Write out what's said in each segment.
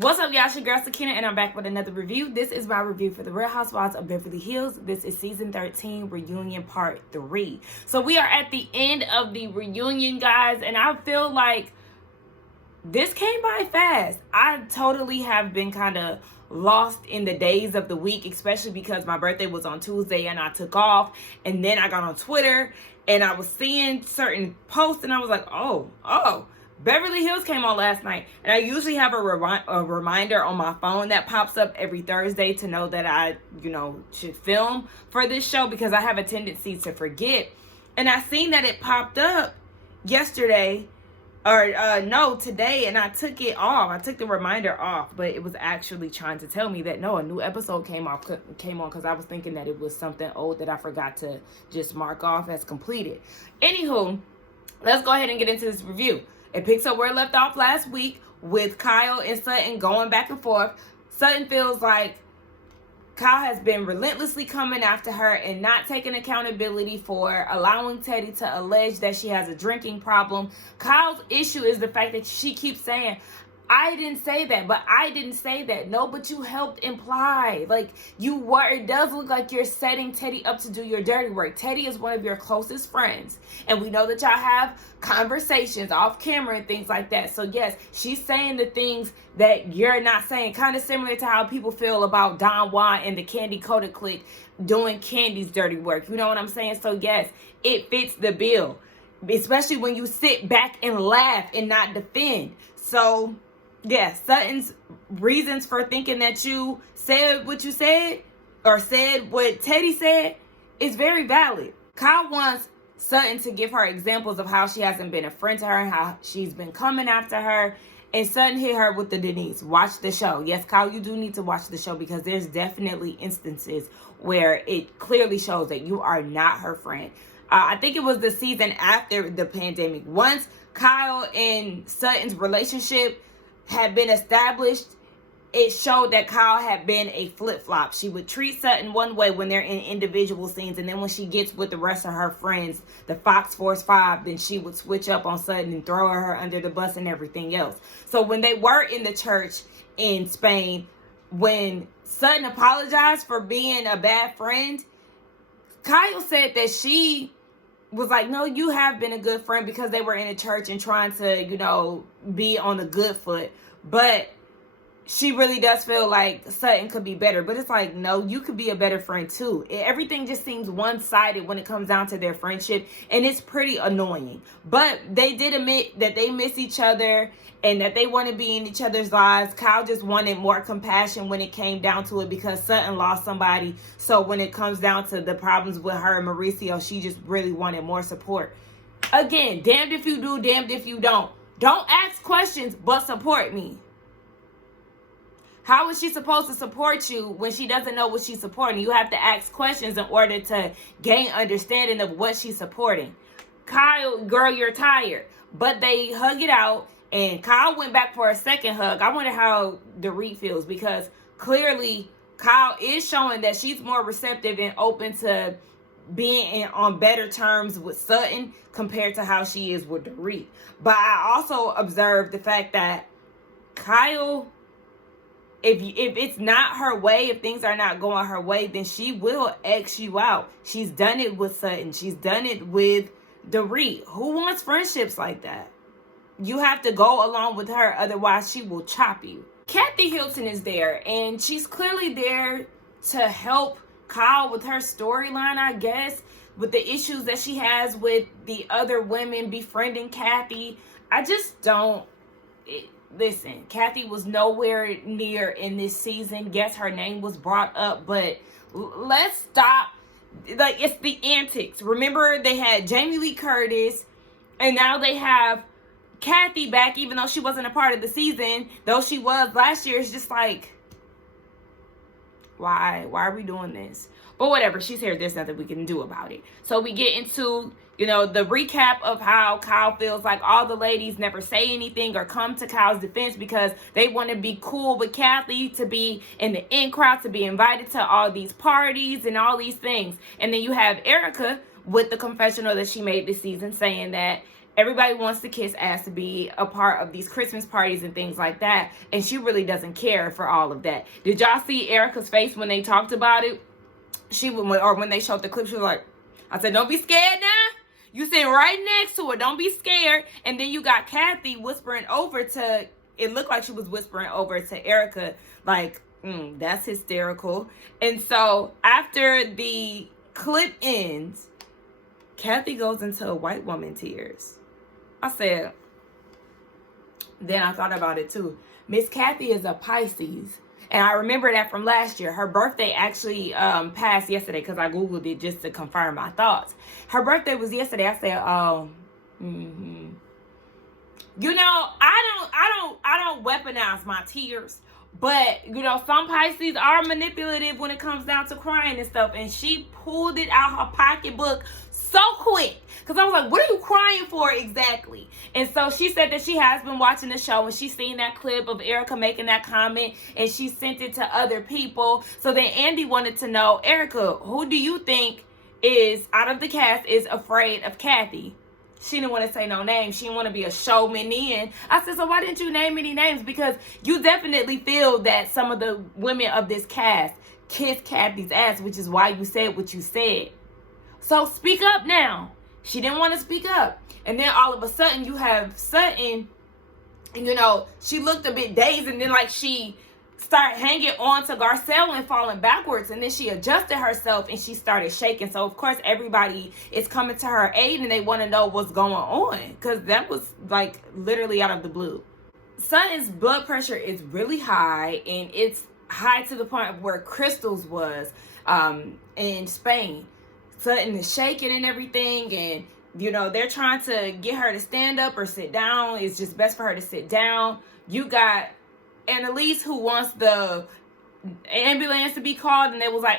What's up, y'all? It's your girl Sakina, and I'm back with another review. This is my review for the Real Housewives of Beverly Hills. This is season 13, reunion part 3. So we are at the end of the reunion, guys, and I feel like this came by fast. I totally have been kind of lost in the days of the week, especially because my birthday was on Tuesday and I took off, and then I got on Twitter and I was seeing certain posts and I was like, oh, Beverly Hills came on last night. And I usually have a reminder on my phone that pops up every Thursday to know that I, should film for this show because I have a tendency to forget. And I seen that it popped up yesterday, today, and I took it off. I took the reminder off, but it was actually trying to tell me that no, a new episode came on because I was thinking that it was something old that I forgot to just mark off as completed. Anywho, let's go ahead and get into this review. It picks up where it left off last week with Kyle and Sutton going back and forth. Sutton feels like Kyle has been relentlessly coming after her and not taking accountability for allowing Teddy to allege that she has a drinking problem. Kyle's issue is the fact that she keeps saying, I didn't say that, but I didn't say that. No, but you helped imply. Like, it does look like you're setting Teddy up to do your dirty work. Teddy is one of your closest friends. And we know that y'all have conversations off camera and things like that. So, yes, she's saying the things that you're not saying. Kind of similar to how people feel about Don Juan and the Candy Coda clique doing Candy's dirty work. You know what I'm saying? So, yes, it fits the bill. Especially when you sit back and laugh and not defend. So, yeah, Sutton's reasons for thinking that you said what you said or said what Teddy said is very valid. Kyle wants Sutton to give her examples of how she hasn't been a friend to her and how she's been coming after her. And Sutton hit her with the Denise. Watch the show. Yes, Kyle, you do need to watch the show because there's definitely instances where it clearly shows that you are not her friend. I think it was the season after the pandemic. Once Kyle and Sutton's relationship had been established, it showed that Kyle had been a flip-flop. She would treat Sutton one way when they're in individual scenes, and then when she gets with the rest of her friends, the Fox Force 5, then she would switch up on Sutton and throw her under the bus and everything else. So when they were in the church in Spain, when Sutton apologized for being a bad friend, Kyle said that she was like, no, you have been a good friend because they were in a church and trying to, be on a good foot. But she really does feel like Sutton could be better. But it's like, no, you could be a better friend too. Everything just seems one-sided when it comes down to their friendship. And it's pretty annoying. But they did admit that they miss each other and that they want to be in each other's lives. Kyle just wanted more compassion when it came down to it because Sutton lost somebody. So when it comes down to the problems with her and Mauricio, she just really wanted more support. Again, damned if you do, damned if you don't. Don't ask questions, but support me. How is she supposed to support you when she doesn't know what she's supporting? You have to ask questions in order to gain understanding of what she's supporting. Kyle, girl, you're tired. But they hug it out. And Kyle went back for a second hug. I wonder how Dorit feels because clearly Kyle is showing that she's more receptive and open to being on better terms with Sutton compared to how she is with Dorit. But I also observed the fact that Kyle, if it's not her way, if things are not going her way, then she will X you out. She's done it with Sutton. She's done it with Dorit. Who wants friendships like that? You have to go along with her, otherwise she will chop you. Kathy Hilton is there, and she's clearly there to help Kyle with her storyline, I guess, with the issues that she has with the other women befriending Kathy. I just don't... Listen, Kathy was nowhere near in this season. Yes, her name was brought up, but let's stop. Like, it's the antics. Remember, they had Jamie Lee Curtis, and now they have Kathy back, even though she wasn't a part of the season, though she was last year. It's just like, why are we doing this? But whatever, she's here. There's nothing we can do about it. So we get into, the recap of how Kyle feels like all the ladies never say anything or come to Kyle's defense because they want to be cool with Kathy, to be in the in crowd, to be invited to all these parties and all these things. And then you have Erica with the confessional that she made this season saying that everybody wants the kiss ass to be a part of these Christmas parties and things like that. And she really doesn't care for all of that. Did y'all see Erica's face when they talked about it? Or when they showed the clip, she was like, I said, don't be scared now. You sit right next to her. Don't be scared. And then you got Kathy whispering over to, it looked like she was whispering over to Erica, like, that's hysterical. And so after the clip ends, Kathy goes into a white woman tears. I said, then I thought about it too. Miss Kathy is a Pisces. And I remember that from last year. Her birthday actually passed yesterday because I Googled it just to confirm my thoughts. Her birthday was yesterday. I said, You know, I don't weaponize my tears. But, you know, some Pisces are manipulative when it comes down to crying and stuff. And she pulled it out her pocketbook so quick. Because I was like, what are you crying for exactly? And so she said that she has been watching the show and she's seen that clip of Erica making that comment. And she sent it to other people. So then Andy wanted to know, Erica, who do you think is, out of the cast, is afraid of Kathy? She didn't want to say no names. She didn't want to be a showmanian. I said, so why didn't you name any names? Because you definitely feel that some of the women of this cast kiss Kathy's ass, which is why you said what you said. So speak up now. She didn't want to speak up. And then all of a sudden you have Sutton, you know, she looked a bit dazed and then like she started hanging on to Garcelle and falling backwards, and then she adjusted herself and she started shaking. So of course everybody is coming to her aid and they want to know what's going on, because that was like literally out of the blue. Sutton's blood pressure is really high, and it's high to the point of where Crystal's was in Spain. Sutton is shaking and everything, and you know they're trying to get her to stand up or sit down. It's just best for her to sit down. You got Annalise, who wants the ambulance to be called, and they was like,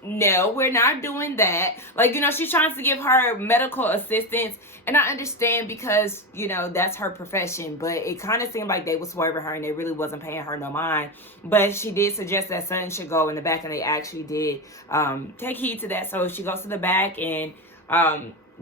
no, we're not doing that. Like, you know, she's trying to give her medical assistance, and I understand because, you know, that's her profession, but it kind of seemed like they was swerving her and they really wasn't paying her no mind. But she did suggest that Sutton should go in the back, and they actually did take heed to that. So she goes to the back, and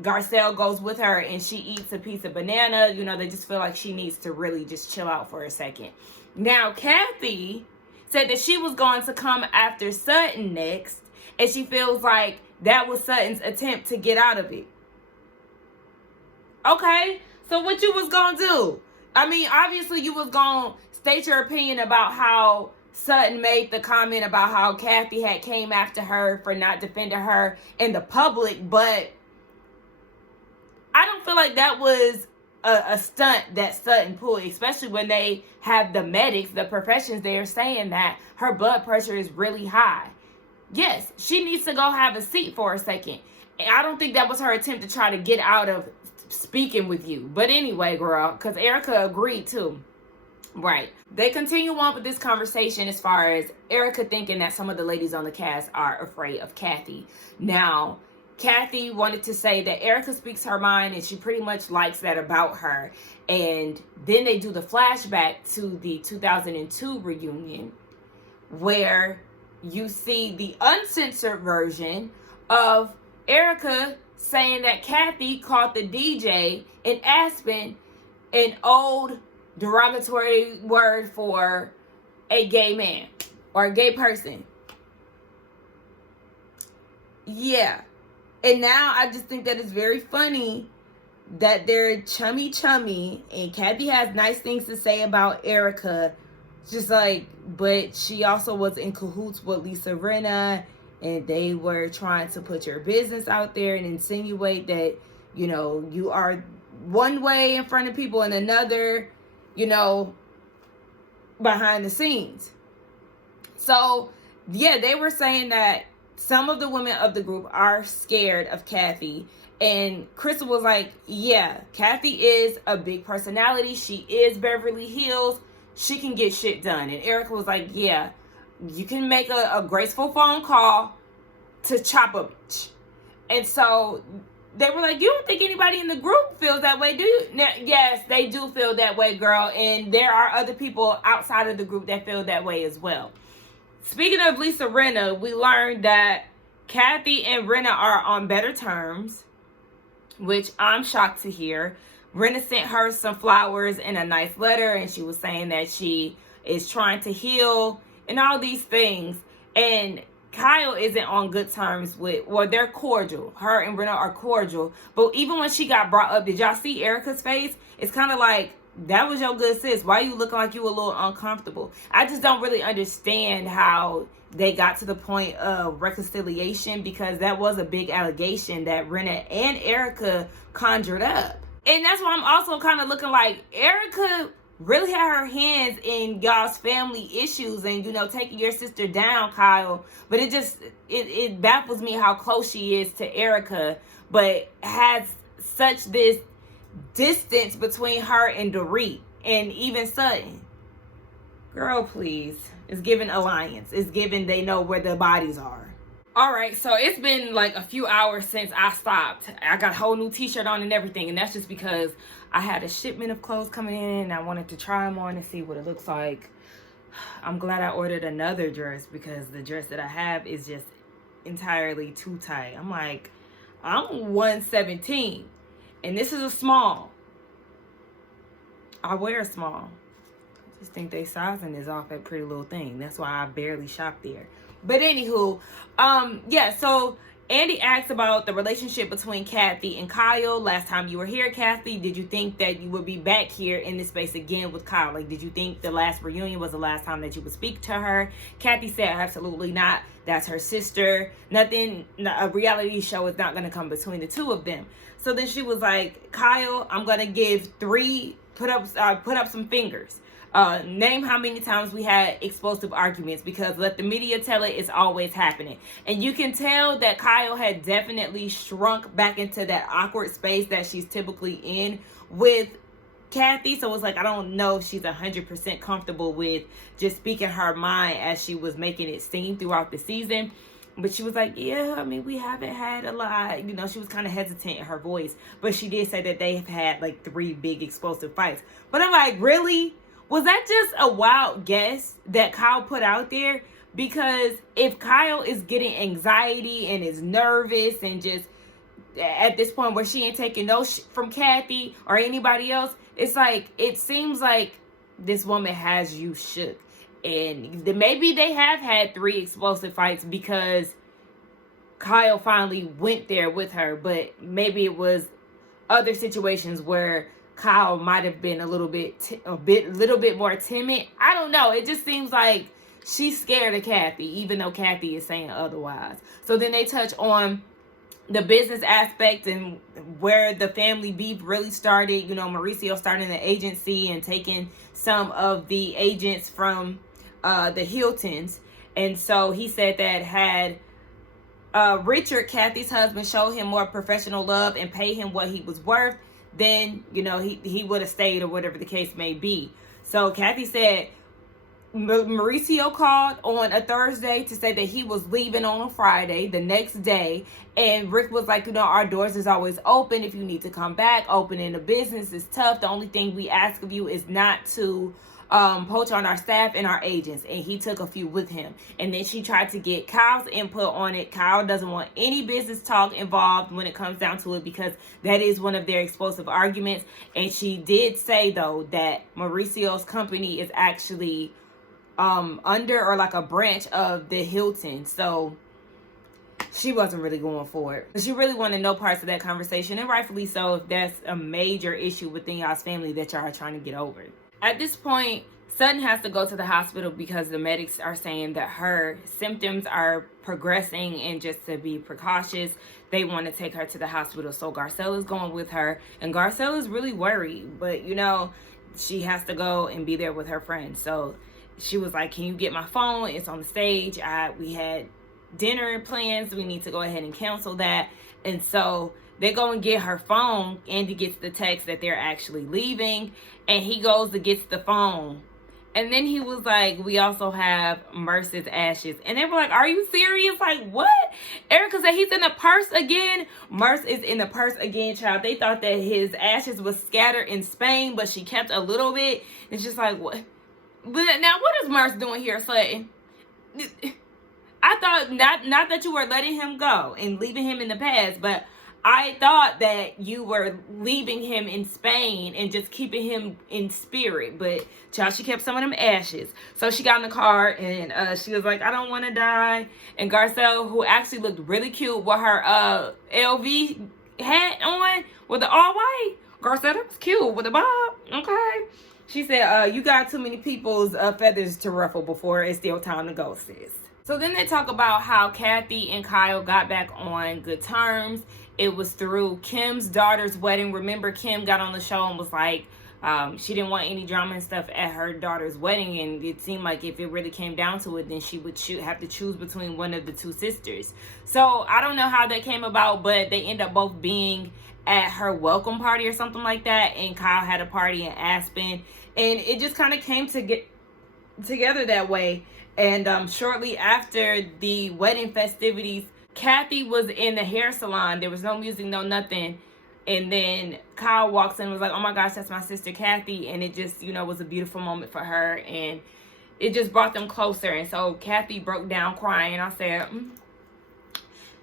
Garcelle goes with her, and she eats a piece of banana. You know, they just feel like she needs to really just chill out for a second. Now, Kathy said that she was going to come after Sutton next, and she feels like that was Sutton's attempt to get out of it. Okay, so what you was going to do? I mean, obviously you was going to state your opinion about how Sutton made the comment about how Kathy had came after her for not defending her in the public, but I don't feel like that was a stunt that Sutton pulled, especially when they have the medics, the professions there saying that her blood pressure is really high. Yes, she needs to go have a seat for a second. And I don't think that was her attempt to try to get out of speaking with you. But anyway, girl, because Erica agreed too. Right. They continue on with this conversation as far as Erica thinking that some of the ladies on the cast are afraid of Kathy. Now, Kathy wanted to say that Erica speaks her mind, and she pretty much likes that about her. And then they do the flashback to the 2002 reunion, where you see the uncensored version of Erica saying that Kathy called the DJ in Aspen an old derogatory word for a gay man or a gay person. Yeah. And now I just think that it's very funny that they're chummy, and Kathy has nice things to say about Erica. Just like, but she also was in cahoots with Lisa Rinna, and they were trying to put your business out there and insinuate that, you know, you are one way in front of people and another, you know, behind the scenes. So, yeah, they were saying that some of the women of the group are scared of Kathy. And Crystal was like, yeah, Kathy is a big personality. She is Beverly Hills. She can get shit done. And Erica was like, yeah, you can make a graceful phone call to chop a bitch. And so they were like, you don't think anybody in the group feels that way, do you? Now, yes, they do feel that way, girl. And there are other people outside of the group that feel that way as well. Speaking of Lisa Rinna, we learned that Kathy and Rinna are on better terms, which I'm shocked to hear. Rena sent her some flowers and a nice letter, and she was saying that she is trying to heal and all these things. And Kyle isn't on good terms with, well, they're cordial. Her and Rena are cordial. But even when she got brought up, did y'all see Erica's face? It's kind of like, that was your good sis. Why you looking like you a little uncomfortable? I just don't really understand how they got to the point of reconciliation, because that was a big allegation that Rena and Erica conjured up. And that's why I'm also kind of looking like Erica really had her hands in y'all's family issues and, you know, taking your sister down, Kyle. But it baffles me how close she is to Erica, but has such this distance between her and Dorit and even Sutton. Girl, please. It's giving alliance. It's giving they know where the bodies are. All right, so it's been like a few hours since I stopped. I got a whole new t-shirt on and everything, and that's just because I had a shipment of clothes coming in and I wanted to try them on and see what it looks like. I'm glad I ordered another dress, because the dress that I have is just entirely too tight. I'm 117 and this is a small. I wear a small. I just think they sizing is off at Pretty Little Thing. That's why I barely shop there. But anywho, yeah, so Andy asked about the relationship between Kathy and Kyle. Last time you were here, Kathy, did you think that you would be back here in this space again with Kyle? Like, did you think the last reunion was the last time that you would speak to her? Kathy said absolutely not. That's her sister. Nothing, a reality show is not going to come between the two of them. So then she was like, Kyle, I'm going to give 3, put up some fingers. Name how many times we had explosive arguments, because let the media tell it, it's always happening. And you can tell that Kyle had definitely shrunk back into that awkward space that she's typically in with Kathy. So it's like, I don't know if she's 100% comfortable with just speaking her mind as she was making it seem throughout the season. But she was like, yeah, I mean, we haven't had a lot. You know, she was kind of hesitant in her voice. But she did say that they have had like 3 big explosive fights. But I'm like, really? Was that just a wild guess that Kyle put out there? Because if Kyle is getting anxiety and is nervous and just at this point where she ain't taking no shit from Kathy or anybody else, it's like, it seems like this woman has you shook. And maybe they have had 3 explosive fights because Kyle finally went there with her. But maybe it was other situations where Kyle might have been a little bit more timid. I don't know. It just seems like she's scared of Kathy, even though Kathy is saying otherwise. So then they touch on the business aspect and where the family beef really started. You know, Mauricio starting the agency and taking some of the agents from the Hiltons. And so he said that had Richard, Kathy's husband, showed him more professional love and paid him what he was worth, then, you know, he would have stayed, or whatever the case may be. So Kathy said Mauricio called on a Thursday to say that he was leaving on a Friday, the next day. And Rick was like, you know, our doors is always open. If you need to come back, opening a business is tough. The only thing we ask of you is not to poach on our staff and our agents. And he took a few with him. And then she tried to get Kyle's input on it. Kyle doesn't want any business talk involved when it comes down to it, because that is one of their explosive arguments. And she did say, though, that Mauricio's company is actually under, or like a branch of the Hilton. So she wasn't really going for it. She really wanted no parts of that conversation, and rightfully so, if that's a major issue within y'all's family that y'all are trying to get over. At this point, Sutton has to go to the hospital because the medics are saying that her symptoms are progressing, and just to be precautious, they want to take her to the hospital. So Garcelle is going with her, and Garcelle is really worried, but you know, she has to go and be there with her friends. So she was like, can you get my phone? It's on the stage. We had dinner plans. We need to go ahead and cancel that. And so they go and get her phone. Andy gets the text that they're actually leaving, and he goes to get the phone. And then he was like, we also have Merce's ashes. And they were like, are you serious? Like, what? Erica said he's in the purse again. Merce is in the purse again, child. They thought that his ashes was scattered in Spain, but she kept a little bit. It's just like, what? But now, what is Merce doing here, Sutton? I thought not that you were letting him go and leaving him in the past, but I thought that you were leaving him in Spain and just keeping him in spirit. But, child, she kept some of them ashes. So she got in the car and she was like, I don't want to die. And Garcelle, who actually looked really cute with her LV hat on with the all white. Garcelle, that was cute with the bob. Okay. She said, you got too many people's feathers to ruffle before it's still time to go, sis. So then they talk about how Kathy and Kyle got back on good terms. It was through Kim's daughter's wedding. Remember, Kim got on the show and was like, she didn't want any drama and stuff at her daughter's wedding. And it seemed like if it really came down to it, then she would have to choose between one of the two sisters. So I don't know how that came about, but they end up both being at her welcome party or something like that. And Kyle had a party in Aspen. And it just kind of came to get together that way. And shortly after the wedding festivities, Kathy was in the hair salon. There was no music, no nothing. And then Kyle walks in and was like, oh my gosh, that's my sister Kathy. And it just, was a beautiful moment for her. And it just brought them closer. And so Kathy broke down crying. I said,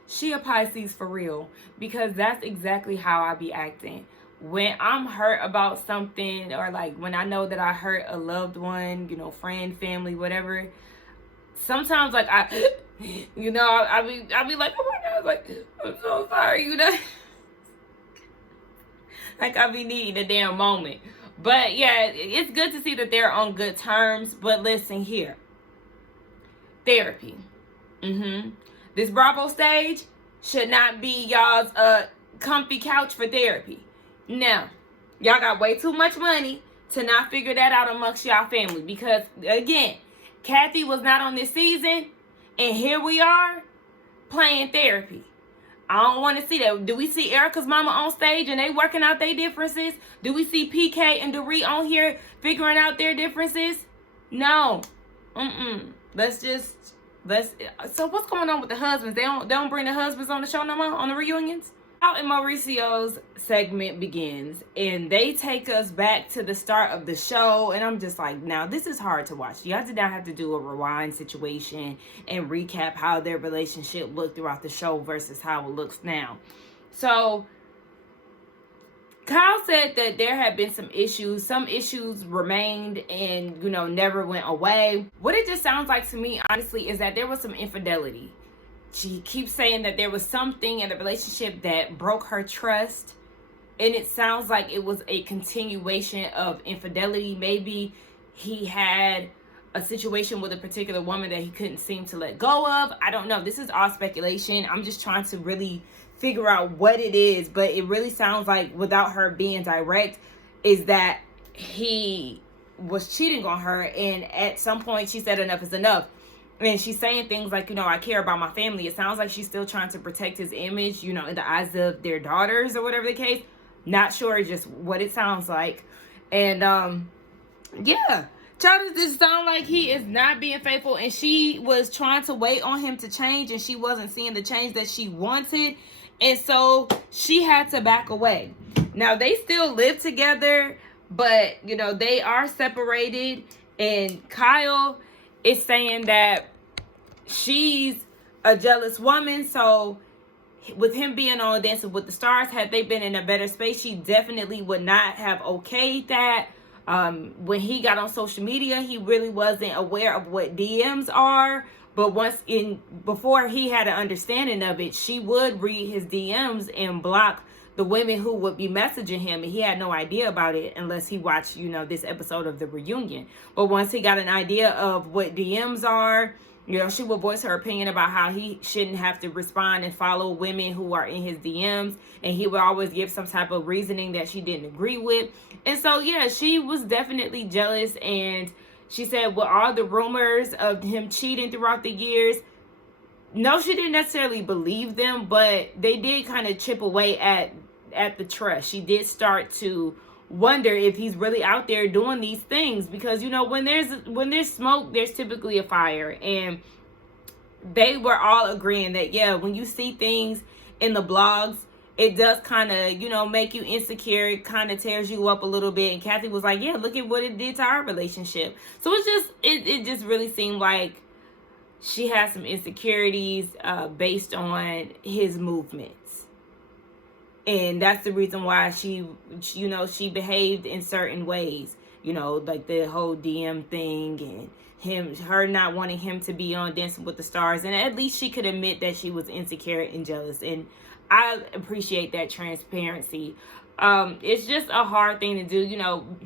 she a Pisces for real. Because that's exactly how I be acting. When I'm hurt about something, or like when I know that I hurt a loved one, friend, family, whatever, sometimes like I'll be like, oh my God, like, I'm so sorry, like I'll be needing a damn moment. But yeah, it's good to see that they're on good terms. But listen here, therapy. This Bravo stage should not be y'all's comfy couch for therapy. Now, y'all got way too much money to not figure that out amongst y'all family. Because, again, Kathy was not on this season. And here we are playing therapy. I don't want to see that. Do we see Erica's mama on stage and they working out their differences? Do we see PK and Dorit on here figuring out their differences? No. So what's going on with the husbands? They don't bring the husbands on the show no more, on the reunions? Out in Mauricio's segment begins, and they take us back to the start of the show, and I'm just like, now this is hard to watch. You did not have to do a rewind situation and recap how their relationship looked throughout the show versus how it looks now. So Kyle said that there had been some issues remained and never went away. What it just sounds like to me, honestly, is that there was some infidelity. She keeps saying that there was something in the relationship that broke her trust. And it sounds like it was a continuation of infidelity. Maybe he had a situation with a particular woman that he couldn't seem to let go of. I don't know. This is all speculation. I'm just trying to really figure out what it is. But it really sounds like, without her being direct, is that he was cheating on her. And at some point she said enough is enough. And she's saying things like, I care about my family. It sounds like she's still trying to protect his image, in the eyes of their daughters or whatever the case. Not sure just what it sounds like. And, yeah. Child, does sound like he is not being faithful. And she was trying to wait on him to change. And she wasn't seeing the change that she wanted. And so she had to back away. Now, they still live together. But, they are separated. And Kyle is saying that she's a jealous woman. So with him being on Dancing with the Stars, had they been in a better space, she definitely would not have okayed that. When he got on social media, he really wasn't aware of what DMs are. But before he had an understanding of it, she would read his DMs and block the women who would be messaging him, and he had no idea about it unless he watched, this episode of the reunion. But once he got an idea of what DMs are, she would voice her opinion about how he shouldn't have to respond and follow women who are in his DMs, and he would always give some type of reasoning that she didn't agree with. And so, yeah, she was definitely jealous, and she said with all the rumors of him cheating throughout the years, no, she didn't necessarily believe them, but they did kind of chip away at the trust. She did start to wonder if he's really out there doing these things, because when there's smoke, there's typically a fire. And they were all agreeing that, yeah, when you see things in the blogs, it does kind of make you insecure. It kind of tears you up a little bit. And Kathy was like, yeah, look at what it did to our relationship. So it just really seemed like she had some insecurities based on his movements. And that's the reason why she behaved in certain ways, like the whole DM thing, and her not wanting him to be on Dancing with the Stars. And at least she could admit that she was insecure and jealous. And I appreciate that transparency. It's just a hard thing to do.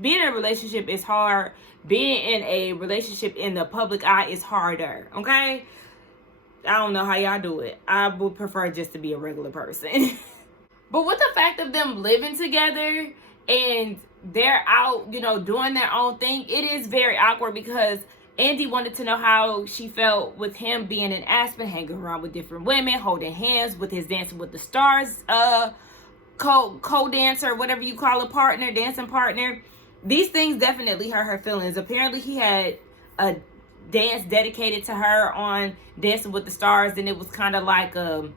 Being in a relationship is hard. Being in a relationship in the public eye is harder. Okay? I don't know how y'all do it. I would prefer just to be a regular person. But with the fact of them living together and they're out, doing their own thing, it is very awkward because Andy wanted to know how she felt with him being in Aspen, hanging around with different women, holding hands with his Dancing with the Stars co-dancer, whatever you call a partner, dancing partner. These things definitely hurt her feelings. Apparently he had a dance dedicated to her on Dancing with the Stars, and it was kind of like a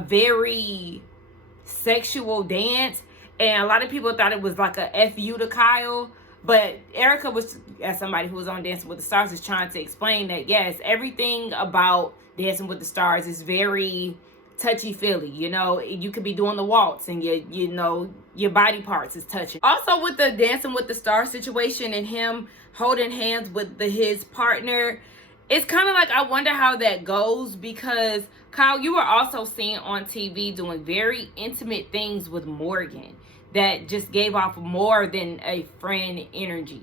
very sexual dance, and a lot of people thought it was like a FU to Kyle. But Erica was, as somebody who was on Dancing with the Stars, is trying to explain that yes, everything about Dancing with the Stars is very touchy-feely. You could be doing the waltz and your body parts is touching. Also with the Dancing with the Stars situation and him holding hands with his partner, it's kind of like I wonder how that goes, because Kyle, you were also seen on TV doing very intimate things with Morgan that just gave off more than a friend energy.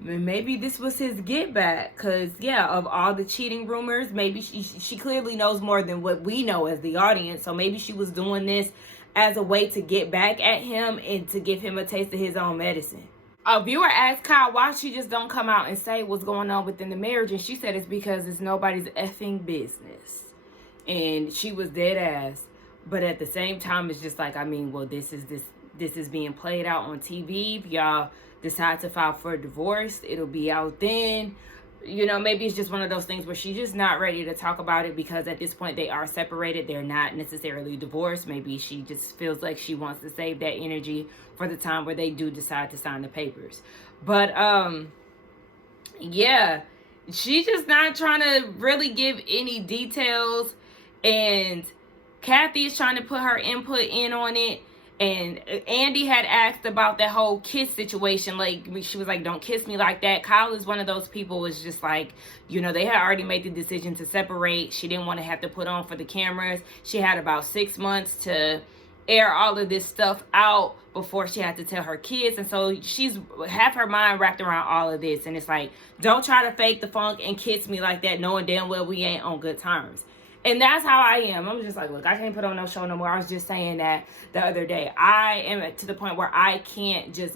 Maybe this was his get back, because of all the cheating rumors, maybe she clearly knows more than what we know as the audience. So maybe she was doing this as a way to get back at him and to give him a taste of his own medicine. A viewer asked Kyle why she just don't come out and say what's going on within the marriage, and she said it's because it's nobody's effing business. And she was dead ass. But at the same time, it's just like, this is being played out on TV. If y'all decide to file for a divorce, it'll be out then. Maybe it's just one of those things where she's just not ready to talk about it, because at this point they are separated. They're not necessarily divorced. Maybe she just feels like she wants to save that energy for the time where they do decide to sign the papers. But she's just not trying to really give any details, and Kathy is trying to put her input in on it. And Andy had asked about that whole kiss situation. Like, she was like, don't kiss me like that. Kyle is one of those people, was just like, they had already made the decision to separate. She didn't want to have to put on for the cameras. She had about 6 months to air all of this stuff out before she had to tell her kids. And so she's half her mind wrapped around all of this. And it's like, don't try to fake the funk and kiss me like that, knowing damn well we ain't on good terms. And that's how I am. I'm just like, look, I can't put on no show no more. I was just saying that the other day. I am to the point where I can't just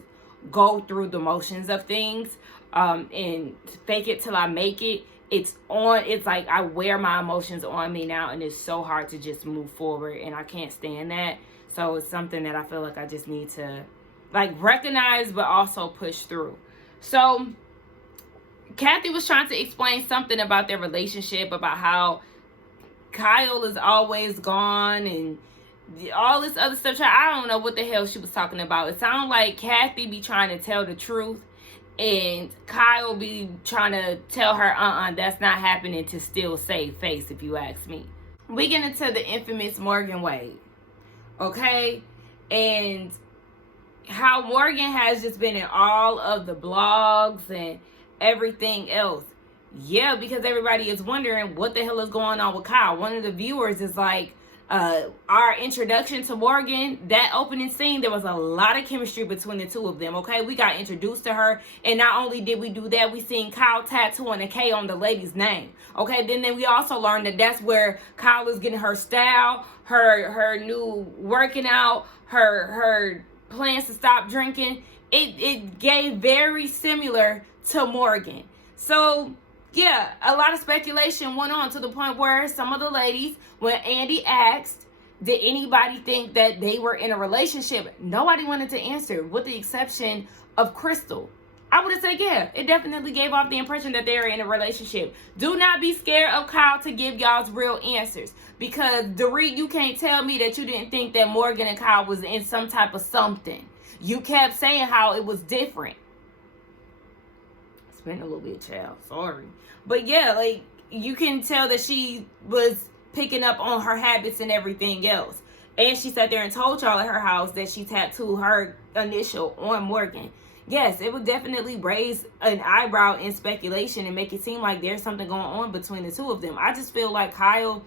go through the motions of things and fake it till I make it. It's like I wear my emotions on me now, and it's so hard to just move forward, and I can't stand that. So it's something that I feel like I just need to recognize, but also push through. So Kathy was trying to explain something about their relationship, about how Kyle is always gone and all this other stuff. I don't know what the hell she was talking about. It sounded like Kathy be trying to tell the truth, and Kyle be trying to tell her, that's not happening, to still save face, if you ask me. We get into the infamous Morgan Wade, okay? And how Morgan has just been in all of the blogs and everything else. Yeah, because everybody is wondering what the hell is going on with Kyle. One of the viewers is like, our introduction to Morgan, that opening scene, there was a lot of chemistry between the two of them, okay? We got introduced to her, and not only did we do that, we seen Kyle tattooing a K on the lady's name, okay? Then we also learned that that's where Kyle is getting her style, her new working out, her plans to stop drinking. It gave very similar to Morgan. So yeah, a lot of speculation went on, to the point where some of the ladies, when Andy asked, did anybody think that they were in a relationship, nobody wanted to answer, with the exception of Crystal. I would have said, yeah, it definitely gave off the impression that they're in a relationship. Do not be scared of Kyle to give y'all's real answers, because Dorit, you can't tell me that you didn't think that Morgan and Kyle was in some type of something. You kept saying how it was different. It's been a little bit, child. Sorry. But yeah, you can tell that she was picking up on her habits and everything else. And she sat there and told y'all at her house that she tattooed her initial on Morgan. Yes, it would definitely raise an eyebrow in speculation and make it seem like there's something going on between the two of them. I just feel like Kyle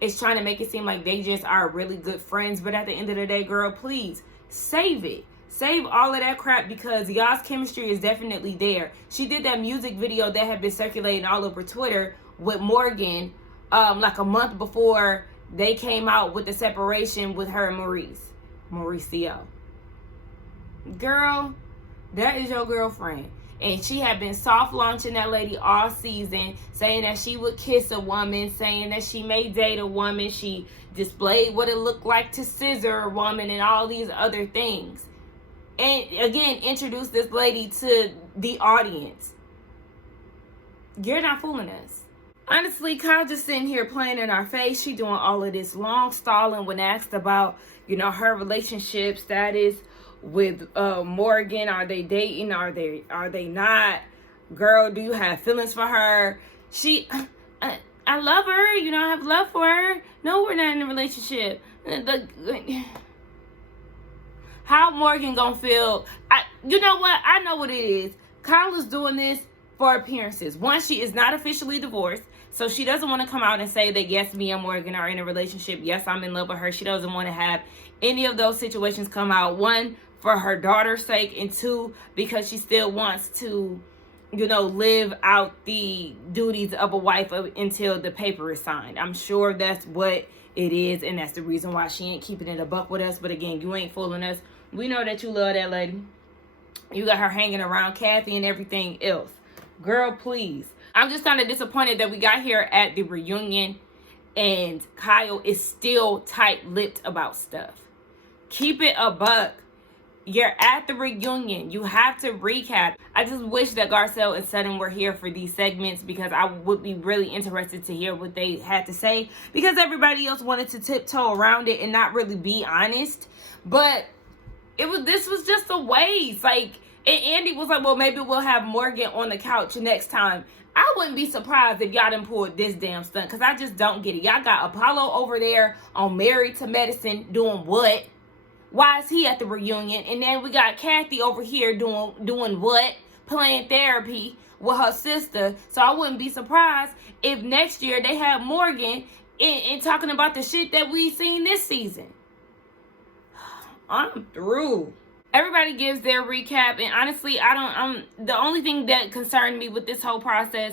is trying to make it seem like they just are really good friends. But at the end of the day, girl, please save it. Save all of that crap, because y'all's chemistry is definitely there. She did that music video that had been circulating all over Twitter with Morgan like a month before they came out with the separation with her and Mauricio. Girl, that is your girlfriend. And she had been soft launching that lady all season, saying that she would kiss a woman, saying that she may date a woman. She displayed what it looked like to scissor a woman and all these other things. And again, introduced this lady to the audience. You're not fooling us. Honestly, Kyle just sitting here playing in our face. She doing all of this long stalling when asked about, her relationship status with Morgan. Are they dating? Are they not? Girl, do you have feelings for her? I love her. I have love for her. No, we're not in a relationship. How Morgan gonna feel? You know what? I know what it is. Kyle is doing this for appearances. One, she is not officially divorced, so she doesn't want to come out and say that, yes, me and Morgan are in a relationship. Yes, I'm in love with her. She doesn't want to have any of those situations come out. One, for her daughter's sake, and two, because she still wants to, live out the duties of a wife until the paper is signed. I'm sure that's what it is, and that's the reason why she ain't keeping it a buck with us. But again, you ain't fooling us. We know that you love that lady. You got her hanging around Kathy and everything else. Girl, please. I'm just kind of disappointed that we got here at the reunion and Kyle is still tight-lipped about stuff. Keep it a buck. You're at the reunion. You have to recap. I just wish that Garcelle and Sutton were here for these segments, because I would be really interested to hear what they had to say, because everybody else wanted to tiptoe around it and not really be honest. But this was just a waste. And Andy was like, well, maybe we'll have Morgan on the couch next time. I wouldn't be surprised if y'all done pulled this damn stunt, because I just don't get it. Y'all got Apollo over there on Married to Medicine doing what? Why is he at the reunion? And then we got Kathy over here doing what? Playing therapy with her sister. So I wouldn't be surprised if next year they have Morgan in talking about the shit that we seen this season. I'm through. Everybody gives their recap, and honestly, the only thing that concerned me with this whole process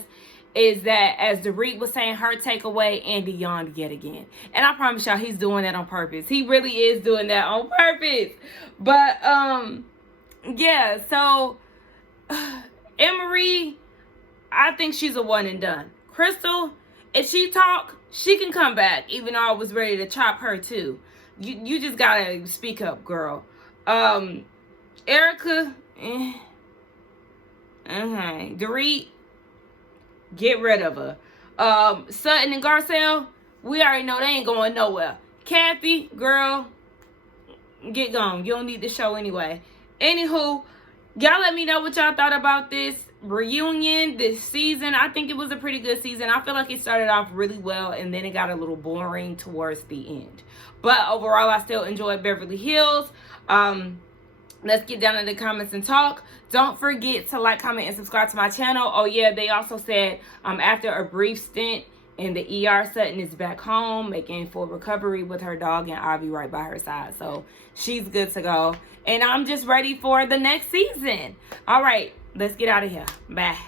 is that, as Dorit was saying, her takeaway, Andy yawned yet again. And I promise y'all, he's doing that on purpose. He really is doing that on purpose. But, yeah, so, Emery, I think she's a one and done. Crystal, if she talk, she can come back, even though I was ready to chop her too. You just gotta speak up, girl. Erica, Dorit, get rid of her. Sutton and Garcelle, we already know they ain't going nowhere. Kathy, girl, get gone. You don't need the show anyway. Anywho, y'all let me know what y'all thought about this reunion, this season. I think it was a pretty good season. I feel like it started off really well, and then it got a little boring towards the end. But overall, I still enjoyed Beverly Hills. Let's get down in the comments and talk. Don't forget to like, comment, and subscribe to my channel. Oh yeah, they also said after a brief stint in the ER, Sutton is back home making full recovery with her dog and Ivy right by her side. So she's good to go. And I'm just ready for the next season. All right, let's get out of here. Bye.